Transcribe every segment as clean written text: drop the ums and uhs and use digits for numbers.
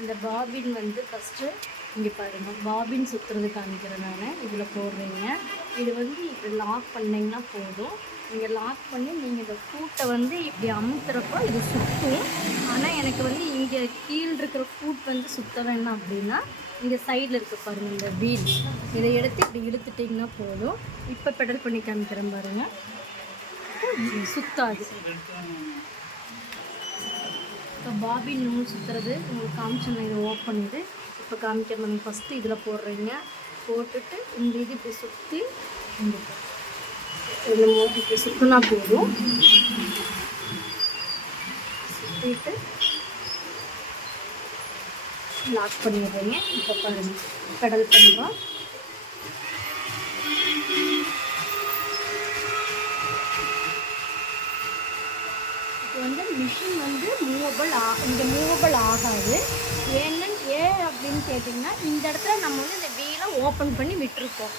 இந்த பாபின் வந்து ஃபஸ்ட்டு இங்கே பாருங்கள், பாபின் சுற்றுறது காமிக்கிறேன் நான். இதில் போடுறீங்க. இது வந்து இப்படி லாக் பண்ணிங்கன்னா போதும். நீங்கள் லாக் பண்ணி நீங்கள் இந்த ஃபூட்டை வந்து இப்படி அமுத்துறப்போ இது சுற்றும். ஆனால் எனக்கு வந்து இங்கே கீழே இருக்கிற ஃபூட் வந்து சுத்த வேண்டாம் அப்படின்னா இங்கே சைடில் இருக்க பாருங்கள் இந்த வீல், இதை எடுத்து இப்படி இழுத்துட்டிங்கன்னா போதும். இப்போ பெடல் பண்ணி காமிக்கிறேன் பாருங்கள், சுத்தாது. இப்போ பாபின் நூல் சுற்றுறது உங்களுக்கு காமிச்சேன். இதை ஓப்பன் இது இப்போ காமிக்கிறேன். நம்ம ஃபஸ்ட்டு இதில் போடுறீங்க, போட்டுட்டு இந்த இது இப்படி சுற்றி இந்த இப்படி சுற்றினா போதும். சுற்றிட்டு லாக் பண்ணிடுறீங்க. இப்போ பாருங்கள், பெடல் பண்ணுறோம். இப்போ வந்து மிஷின் வந்து இங்கே மூவபிள் ஆகாது. ஏன் அப்படின்னு கேட்டிங்கன்னா, இந்த இடத்துல நம்ம வந்து இந்த வீலை ஓப்பன் பண்ணி விட்டுருக்கோம்.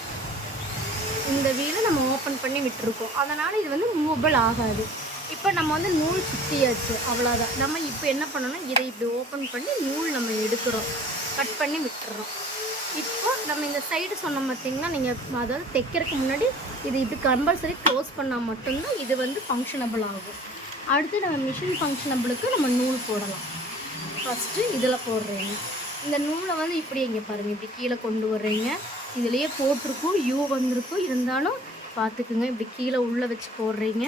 இந்த வீலை நம்ம ஓப்பன் பண்ணி விட்டுருக்கோம், அதனால் இது வந்து மூவபிள் ஆகாது. இப்போ நம்ம வந்து நூல் சுற்றியாச்சு, அவ்வளோதான். நம்ம இப்போ என்ன பண்ணணும், இதை இப்படி ஓப்பன் பண்ணி நூல் நம்ம எடுக்கிறோம், கட் பண்ணி விட்டுறோம். இப்போ நம்ம இந்த சைடு சொன்னோம் பார்த்திங்கன்னா, நீங்கள் அதாவது தைக்கிறதுக்கு முன்னாடி இது இப்படி கம்பல்சரி க்ளோஸ் பண்ணால் மட்டும்தான் இது வந்து ஃபங்க்ஷனபிள் ஆகும். அடுத்து நம்ம மிஷின் ஃபங்க்ஷனபிளுக்கு நம்ம நூல் போடலாம். ஃபஸ்ட்டு இதில் போடுறீங்க. இந்த நூலை வந்து இப்படி இங்கே பாருங்கள், இப்படி கீழே கொண்டு வர்றீங்க. இதுலேயே போட்டிருக்கும், யூ வந்திருக்கும், இருந்தாலும் பார்த்துக்குங்க. இப்படி கீழே உள்ளே வச்சு போடுறீங்க.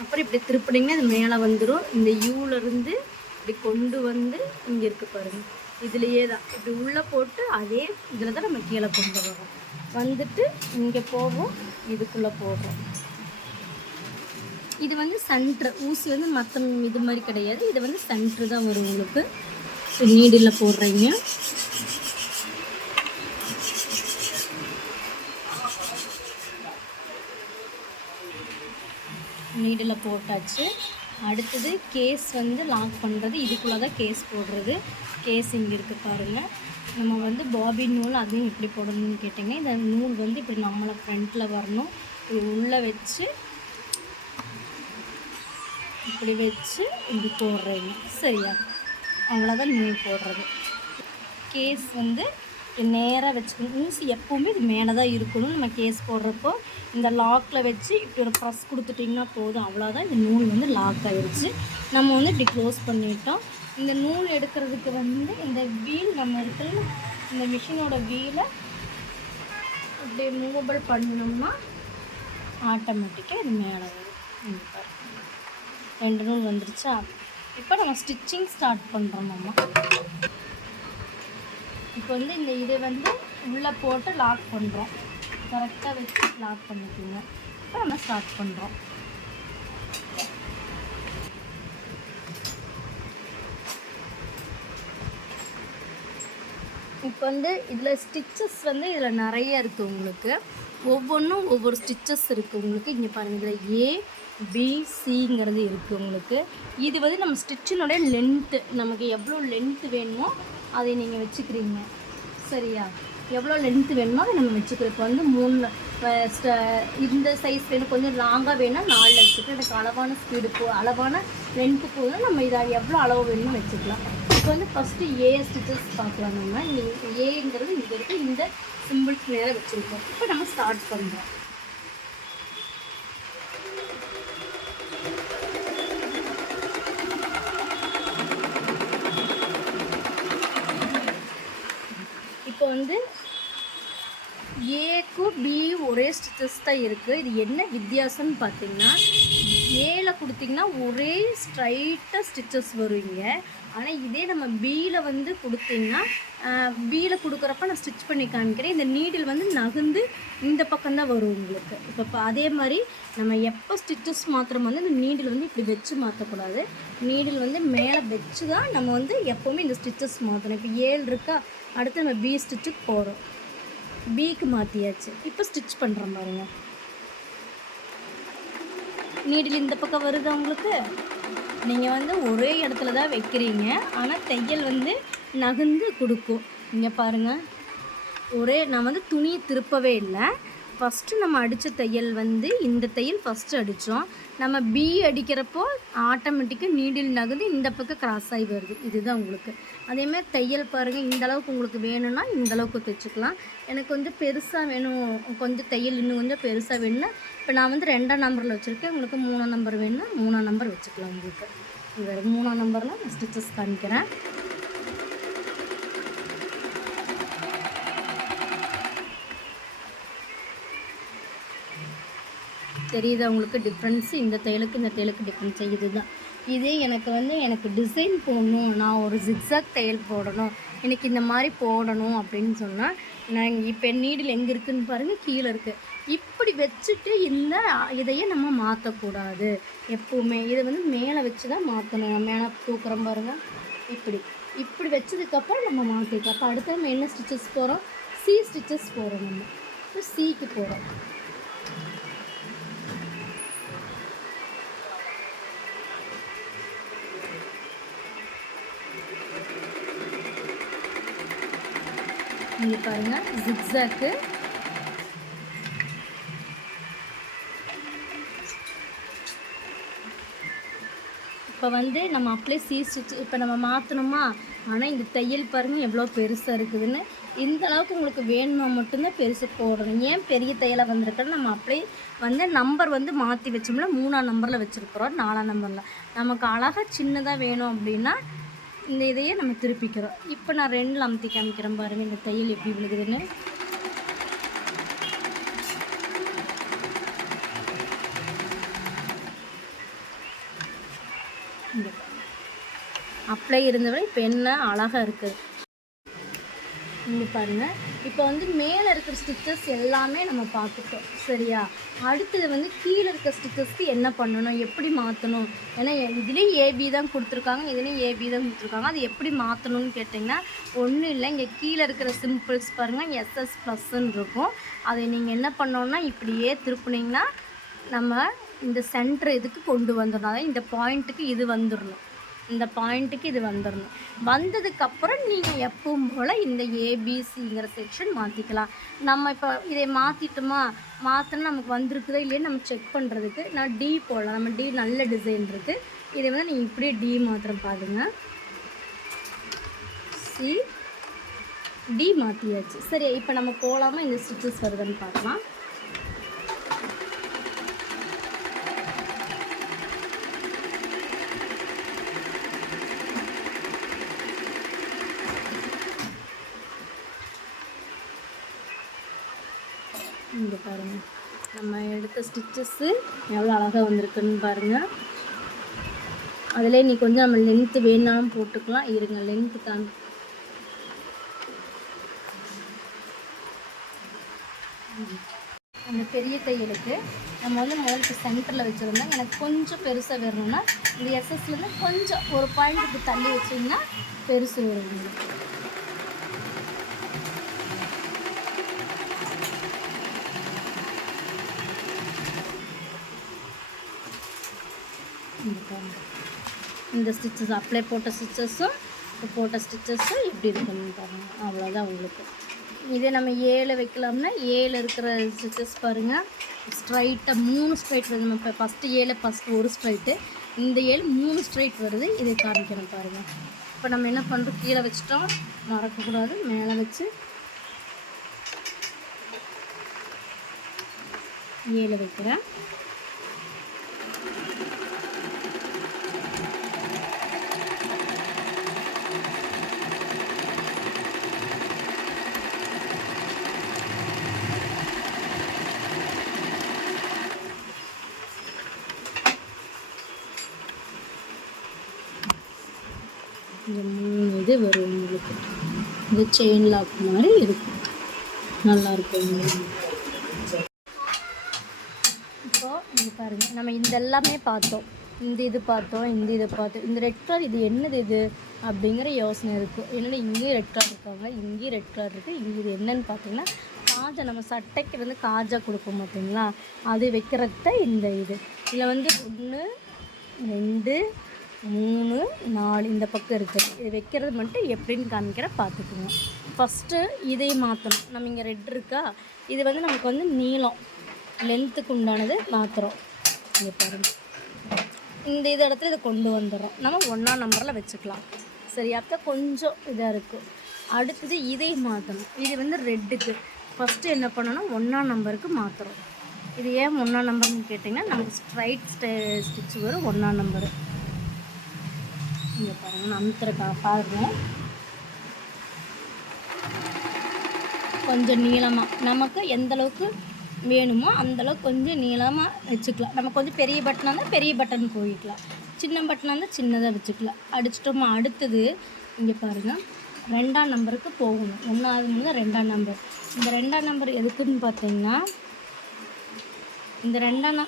அப்புறம் இப்படி திருப்பினீங்கன்னா இது மேலே வந்துடும். இந்த யூவிலேருந்து இப்படி கொண்டு வந்து இங்கே இருக்குது பாருங்கள், இதுலேயே தான் இப்படி உள்ளே போட்டு அதே இதில் தான் நம்ம கீழே கொண்டு வரோம். வந்துட்டு இங்கே போவோம், இதுக்குள்ளே போடுறோம். இது வந்து சென்ட்ரு ஊசி வந்து மற்ற இது மாதிரி கிடையாது, இது வந்து சென்ட்ரு தான் வரும் உங்களுக்கு. நீடில் போடுறீங்க. நீடில் போட்டாச்சு. அடுத்தது கேஸ் வந்து லாக் பண்ணுறது, இதுக்குள்ளே தான் கேஸ் போடுறது. கேஸ் இங்கே இருக்குது பாருங்கள். நம்ம வந்து பாபின் நூல் அதையும் இப்படி போடணும்னு கேட்டிங்க. இந்த நூல் வந்து இப்படி நம்மளை ஃப்ரண்ட்டில் வரணும். இது உள்ளே வச்சு இப்படி வச்சு இப்படி போடுறீங்க, சரியா? அவ்வளோதான் நூல் போடுறது. கேஸ் வந்து நேராக வச்சுக்கணும். ஊசி எப்போவுமே இது மேலே தான் இருக்கணும். நம்ம கேஸ் போடுறப்போ இந்த லாக்கில் வச்சு இப்படி ஒரு ப்ரெஸ் கொடுத்துட்டிங்கன்னா போதும், அவ்வளோதான். இந்த நூல் வந்து லாக் ஆகிடுச்சு. நம்ம வந்து இப்படி க்ளோஸ் பண்ணிட்டோம். இந்த நூல் எடுக்கிறதுக்கு வந்து இந்த வீல் நம்ம இருக்கிற இந்த மிஷினோட வீலை இப்படி மூவபிள் பண்ணோம்னா ஆட்டோமேட்டிக்காக இது மேலே வரும். ரெண்டு நூல் வந்துருச்சா? இப்போ நம்ம ஸ்டிச்சிங் ஸ்டார்ட் பண்ணுறோம். நம்ம இப்போ வந்து இந்த இதை வந்து உள்ளே போட்டு லாக் பண்ணுறோம். கரெக்டாக வச்சு லாக் பண்ணிக்கோங்க. இப்போ நம்ம ஸ்டார்ட் பண்ணுறோம். இப்போ வந்து இதில் ஸ்டிச்சஸ் வந்து இதில் நிறைய இருக்குது உங்களுக்கு. ஒவ்வொன்றும் ஒவ்வொரு ஸ்டிச்சஸ் இருக்குது உங்களுக்கு. இங்கே பாருங்கள், இதில் ABCங்கிறது இருக்குது உங்களுக்கு. இது வந்து நம்ம ஸ்டிச்சினுடைய லென்த்து, நமக்கு எவ்வளோ லென்த்து வேணுமோ அதை நீங்கள் வச்சுக்கிறீங்க, சரியா? எவ்வளோ லென்த்து வேணுமோ அதை நம்ம வச்சுக்கிறோம். இப்போ வந்து 3 இந்த சைஸ் வேணும், கொஞ்சம் லாங்காக வேணால் 4 வச்சுக்கலாம். எனக்கு அளவான ஸ்பீடு அளவான லென்த்து போதும், நம்ம இதை எவ்வளோ அளவு வேணுமோ வச்சுக்கலாம். இப்போ வந்து ஃபஸ்ட்டு ஏ ஸ்டிச்சஸ் பார்க்கலாம். நம்ம ஏங்கிறது இங்கே இருக்குது, இந்த சிம்பிள்ஸ் நேராக வச்சுருக்கோம். இப்போ நம்ம ஸ்டார்ட் பண்ணுறோம். இப்போ வந்து ஏக்கும் பி ஒரே ஸ்டிச்சஸ் தான் இருக்குது. இது என்ன வித்தியாசம்னு பார்த்தீங்கன்னா, ஏல கொடுத்திங்கன்னா ஒரே ஸ்ட்ரைட்டாக ஸ்டிச்சஸ் வருவீங்க. ஆனால் இதே நம்ம பியில் வந்து கொடுத்திங்கன்னா, பியில் கொடுக்குறப்ப நான் ஸ்டிச் பண்ணி காமிக்கிறேன். இந்த நீடில் வந்து நகர்ந்து இந்த பக்கம்தான் வரும் உங்களுக்கு. இப்போ அதே மாதிரி நம்ம எப்போ ஸ்டிச்சஸ் மாத்திரம் வந்து இந்த நீடில் வந்து இப்படி வச்சு மாற்றக்கூடாது. நீடில் வந்து மேலே வச்சு தான் நம்ம வந்து எப்போவுமே இந்த ஸ்டிச்சஸ் மாற்றணும். இப்போ 7 இருக்கா, அடுத்து நம்ம பி ஸ்டிச்சுக்கு போகிறோம். பிக்கு மாற்றியாச்சு. இப்போ ஸ்டிச் பண்ணுறோம் பாருங்கள். நீடில் இந்த பக்கம் வருது உங்களுக்கு. நீங்கள் வந்து ஒரே இடத்துல தான் வைக்கிறீங்க, ஆனால் தையல் வந்து நகர்ந்து கொடுக்கும். இங்கே பாருங்கள், நான் வந்து துணியை திருப்பவே இல்லை, ஃபஸ்ட்டு நம்ம அடித்த தையல் வந்து இந்த தையல் ஃபஸ்ட்டு அடித்தோம். நம்ம பி அடிக்கிறப்போ ஆட்டோமேட்டிக்காக நீடில் நகர்ந்து இந்த பக்கம் கிராஸ் ஆகி வருது. இதுதான் உங்களுக்கு. அதேமாதிரி தையல் பாருங்கள், இந்தளவுக்கு உங்களுக்கு வேணும்னா இந்தளவுக்கு தைச்சிக்கலாம். எனக்கு வந்து பெருசாக வேணும், கொஞ்சம் தையல் இன்னும் கொஞ்சம் பெருசாக வேணும்னா இப்போ நான் வந்து 2ஆம் நம்பரில் வச்சுருக்கேன். உங்களுக்கு 3ஆம் நம்பர் வேணும்னா 3ஆம் நம்பர் வச்சுக்கலாம். உங்களுக்கு இது 3ஆம் நம்பரில் நான் ஸ்டிச்சஸ் காமிக்கிறேன். தெரியுதா உங்களுக்கு டிஃப்ரென்ஸு? இந்த தையலுக்கு இந்த தையலுக்கு டிஃப்ரென்ஸ் இதுதான். இதே எனக்கு டிசைன் போடணும், நான் ஒரு ஜிக்ஸாக் தையல் போடணும், எனக்கு இந்த மாதிரி போடணும் அப்படின்னு சொன்னால், நான் இப்போ நீடில் எங்கே இருக்குதுன்னு பாருங்கள், கீழே இருக்குது. இப்படி வச்சுட்டு இதையே நம்ம மாற்றக்கூடாது. எப்போவுமே இதை வந்து மேலே வச்சு தான் மாற்றணும். நான் மேலே தூக்குறோம் பாருங்கள், இப்படி வச்சதுக்கப்புறம் நம்ம மாற்றிக்கலாம். அப்போ அடுத்து நம்ம என்ன ஸ்டிச்சஸ் போகிறோம்? சி ஸ்டிச்சஸ் போகிறோம். நம்ம இப்போ சிக்கு போகிறோம். இங்கே பாருங்கள், ஜிக்ஸாக்கு இப்போ வந்து நம்ம அப்படியே ஸ்டிச் இப்போ நம்ம மாற்றணுமா? ஆனால் இந்த தையல் பாருங்கள் எவ்வளோ பெருசாக இருக்குதுன்னு. இந்த அளவுக்கு உங்களுக்கு வேணுமா மட்டும்தான் பெருசு போடணும். ஏன் பெரிய தையலாக வந்திருக்குன்னு நம்ம அப்படியே வந்து நம்பர் வந்து மாற்றி வச்சோம்னா 3ஆம் நம்பரில் வச்சுருக்குறோம், 4ஆம் நம்பரில். நமக்கு அழகாக சின்னதாக வேணும் அப்படின்னா இந்த இதையே நம்ம திருப்பிக்கிறோம். இப்போ நான் 2ல் அமுத்தி காமிக்கிறேன் பாருங்கள், இந்த தையல் எப்படி விழுகுதுன்னு. அப்படியே இருந்தவரை இப்போ என்ன அழகாக இருக்குது. இங்கே பாருங்கள், இப்போ வந்து மேலே இருக்கிற ஸ்டிச்சஸ் எல்லாமே நம்ம பார்த்துட்டோம், சரியா? அடுத்தது வந்து கீழே இருக்கிற ஸ்டிச்சஸ்க்கு என்ன பண்ணணும், எப்படி மாற்றணும்? ஏன்னா இதுலேயும் ஏபி தான் கொடுத்துருக்காங்க, இதுலேயும் ஏபி தான் கொடுத்துருக்காங்க. அது எப்படி மாற்றணும்னு கேட்டிங்கன்னா ஒன்றும் இல்லை. இங்கே கீழே இருக்கிற சிம்பிள்ஸ் பாருங்கள், எஸ்எஸ் ப்ளஸ்ன்னு இருக்கும். அதை நீங்கள் என்ன பண்ணோன்னா இப்படியே திருப்புனீங்கன்னா நம்ம இந்த சென்டர் இதுக்கு கொண்டு வந்துடணும். அதாவது இந்த பாயிண்ட்டுக்கு இது வந்துடணும், இந்த பாயிண்ட்டுக்கு இது வந்துடணும். வந்ததுக்கப்புறம் நீங்கள் எப்பவும் போல் இந்த ஏபிசிங்கிற செக்ஷன் மாற்றிக்கலாம். நம்ம இப்போ இதை மாற்றிட்டோமா, மாற்றினா நமக்கு வந்திருக்குதோ இல்லையா நம்ம செக் பண்ணுறதுக்கு நான் டி போடலாம். நம்ம டி நல்ல டிசைன் இருக்குது. இதை வந்து நீங்கள் இப்படியே டி மாத்திரம் பாருங்க, சி டி மாற்றியாச்சு. சரி, இப்போ நம்ம போகலாமா, இந்த ஸ்டிச்சஸ் வருதுன்னு பார்க்கலாம். இங்கே பாருங்கள், நம்ம எடுத்த ஸ்டிச்சஸ்ஸு எவ்வளோ அழகாக வந்திருக்குன்னு பாருங்கள். அதிலே நீ கொஞ்சம் நம்ம லென்த்து வேணாலும் போட்டுக்கலாம். இருங்க, லென்த்து தான் அந்த பெரிய தையலுக்கு நம்ம வந்து முதல்ல சென்டரில் வச்சுருந்தோம். எனக்கு கொஞ்சம் பெருசாக வேணும்னா இந்த எஸ்எஸ்லேருந்து கொஞ்சம் ஒரு பாயிண்ட்டுக்கு தள்ளி வச்சிங்கன்னா பெருசு வரும். இந்த ஸ்டிச்சஸ் அப்ளை போட்ட ஸ்டிச்சஸும் இப்போ போட்ட ஸ்டிச்சஸும் எப்படி இருக்குன்னு பாருங்கள். அவ்வளோதான் உங்களுக்கு. இதே நம்ம 7 வைக்கலாம்னா 7 இருக்கிற ஸ்டிச்சஸ் பாருங்கள், ஸ்ட்ரைட்டாக 3 ஸ்ட்ரைட் வருது. நம்ம இப்போ ஃபஸ்ட்டு 7 ஃபஸ்ட்டு ஒரு ஸ்ட்ரைட்டு, இந்த 7 3 ஸ்ட்ரைட் வருது. இதை காமிக்கணும் பாருங்கள். இப்போ நம்ம என்ன பண்ணுறோம், கீழே வச்சுட்டோம், மறக்கக்கூடாது, மேலே வச்சு 7 வைக்கிறேன். இந்த 3 இது வரும் உங்களுக்கு. இது செயின் லாக் மாதிரி இருக்கும், நல்லாயிருக்கும். இப்போது இது பாருங்கள், நம்ம இந்த எல்லாமே பார்த்தோம், இந்த இது பார்த்தோம், இந்த இதை பார்த்தோம். இந்த ரெட் கலர் இது என்னது இது அப்படிங்கிற யோசனை இருக்கும். என்னென்னா இங்கேயும் ரெட் கலர் இருக்காங்க, இங்கேயும் ரெட் கலர் இருக்குது. இங்கே இது என்னன்னு பார்த்தீங்கன்னா காஜா, நம்ம சட்டைக்கு வந்து காஜா கொடுப்போம் பார்த்தீங்களா, அது வைக்கிறத இந்த இது. இதில் வந்து 1 2 3 4 இந்த பக்கம் இருக்குது. இது வைக்கிறது மட்டும் எப்படின்னு காமிக்கிறேன், பார்த்துக்குங்க. ஃபஸ்ட்டு இதை மாற்றணும். நம்ம இங்கே ரெட் இருக்கா, இது வந்து நமக்கு வந்து நீளம் லென்த்துக்கு உண்டானது மாற்றுறோம். இங்கே பாருங்கள், இந்த இடத்துல இதை கொண்டு வந்துடுறோம். நம்ம 1ஆம் நம்பரில் வச்சுக்கலாம். சரி, அப்போ கொஞ்சம் இதாக இருக்குது. அடுத்தது இதை மாற்றணும். இது வந்து ரெட்டுக்கு ஃபஸ்ட்டு என்ன பண்ணணும், 1ஆம் நம்பருக்கு மாற்றுறோம். இது ஏன் 1ஆம் நம்பர்னு கேட்டிங்கன்னா, நமக்கு ஸ்ட்ரைட் ஸ்டிச் வரும் 1ஆம் நம்பரு. இங்கே பாருங்கள், நான் அமுத்துறக்கா பாருங்கள். கொஞ்சம் நீளமாக நமக்கு எந்தளவுக்கு வேணுமோ அந்தளவுக்கு கொஞ்சம் நீளமாக வச்சுக்கலாம். நம்ம கொஞ்சம் பெரிய பட்டனாக இருந்தால் பெரிய பட்டன் போயிக்கலாம், சின்ன பட்டனாக இருந்தால் சின்னதாக வச்சுக்கலாம். அடிச்சிட்டோமா. அடுத்தது இங்கே பாருங்கள், 2ஆம் நம்பருக்கு போகணும். 1ஆவது 2ஆம் நம்பர். இந்த 2ஆம் நம்பர் எதுக்குன்னு பார்த்தீங்கன்னா, இந்த 2ஆம்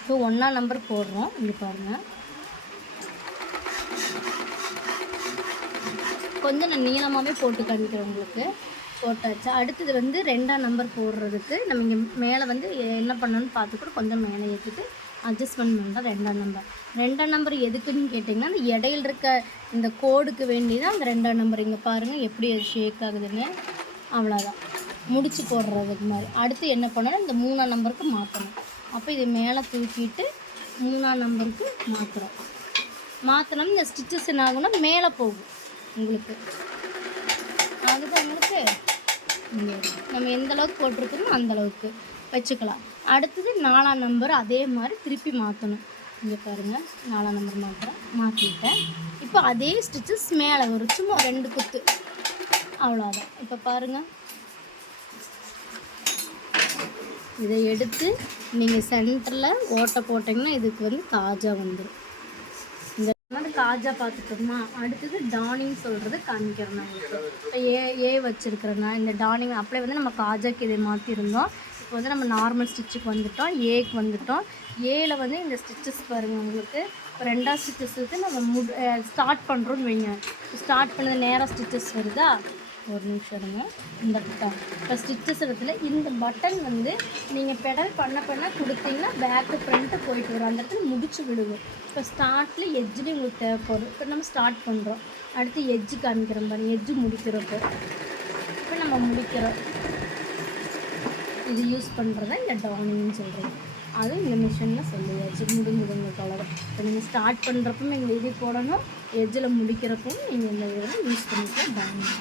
இப்போ 1ஆம் நம்பர் போடுறோம். இங்கே பாருங்கள், கொஞ்சம் நான் நீளமாகவே போட்டு காமிக்கிறேன் உங்களுக்கு. போட்டாச்சு. அடுத்தது வந்து 2ஆம் நம்பர் போடுறதுக்கு நம்ம இங்கே மேலே வந்து என்ன பண்ணணும்னு பார்த்துக்கூட கொஞ்சம் மேலே ஏற்றிட்டு அட்ஜஸ்ட்மெண்ட் பண்ணுறோம். 2ஆம் நம்பர். 2ஆம் நம்பர் எதுக்குன்னு கேட்டிங்கன்னா, அந்த இடையில் இருக்க இந்த கோடுக்கு வேண்டி தான் அந்த 2ஆம் நம்பர். இங்கே பாருங்கள் எப்படி அது ஷேக் ஆகுதுன்னு. அவ்வளோதான், முடிச்சு போடுறதுக்கு மாதிரி. அடுத்து என்ன பண்ணணும், இந்த 3ஆம் நம்பருக்கு மாற்றணும். அப்போ இது மேலே தூக்கிட்டு 3ஆம் நம்பருக்கு மாற்றுறோம். மாற்றினோம், இந்த ஸ்டிச்சஸ் என்ன ஆகும்னா மேலே போகும் உங்களுக்கு. அதுதான் உங்களுக்கு நம்ம எந்த அளவுக்கு போட்டிருக்கோமோ அந்தளவுக்கு வச்சுக்கலாம். அடுத்தது 4ஆம் நம்பர் அதே மாதிரி திருப்பி மாற்றணும். இங்கே பாருங்கள், 4ஆம் நம்பர் மாற்றிட்டேன். இப்போ அதே ஸ்டிச்சஸ் மேலே வரும், சும்மா 2 குத்து, அவ்வளோதான். இப்போ பாருங்கள், இதை எடுத்து நீங்கள் சென்டரில் ஓட்டை போட்டிங்கன்னா இதுக்கு வந்து காஜா வந்துடும். இந்த மாதிரி காஜா பார்த்துட்டோமா. அடுத்தது டானிங் சொல்கிறது காமிக்கிறேன் நான் உங்களுக்கு. இப்போ ஏ வச்சுருக்கிறேன்னா இந்த டானிங் அப்படியே வந்து நம்ம காஜாக்கு இதை மாற்றிருந்தோம். இப்போ வந்து நம்ம நார்மல் ஸ்டிச்சுக்கு வந்துட்டோம், ஏக்கு வந்துட்டோம். ஏல வந்து இந்த ஸ்டிச்சஸ் பாருங்கள் உங்களுக்கு. இப்போ 2ஆம் ஸ்டிச்சஸுக்கு நம்ம ஸ்டார்ட் பண்ணுறோன்னு வைங்க. ஸ்டார்ட் பண்ணது நேராக ஸ்டிச்சஸ் வருதா, ஒரு நிமிஷம் இருங்க. இந்த பட்டன் இப்போ ஸ்டிச்சஸ் இடத்துல இந்த பட்டன் வந்து நீங்கள் பெடல் பண்ண கொடுத்தீங்கன்னா பேக்கு ஃப்ரண்ட்டு போயிட்டு வரும். அந்த இடத்துல முடிச்சு விடுவோம். இப்போ ஸ்டார்ட்டில் எட்ஜ்லேயும் உங்களுக்கு தேவைப்படும். இப்போ நம்ம ஸ்டார்ட் பண்ணுறோம். அடுத்து எட்ஜு காமிக்கிறோம் பாருங்கள், எட்ஜு முடிக்கிறப்போ இப்போ நம்ம முடிக்கிறோம். இது யூஸ் பண்ணுறதா இந்த டானிங்னு சொல்கிறோம். அதுவும் இந்த மிஷினில் சொல்லியாச்சு, முடிஞ்சுதுங்க கலர். இப்போ நீங்கள் ஸ்டார்ட் பண்ணுறப்பவும் இந்த இது போடணும், எட்ஜில் முடிக்கிறப்பவும் நீங்கள் இந்த இதில் யூஸ் பண்ணிக்கலாம் டானிங்.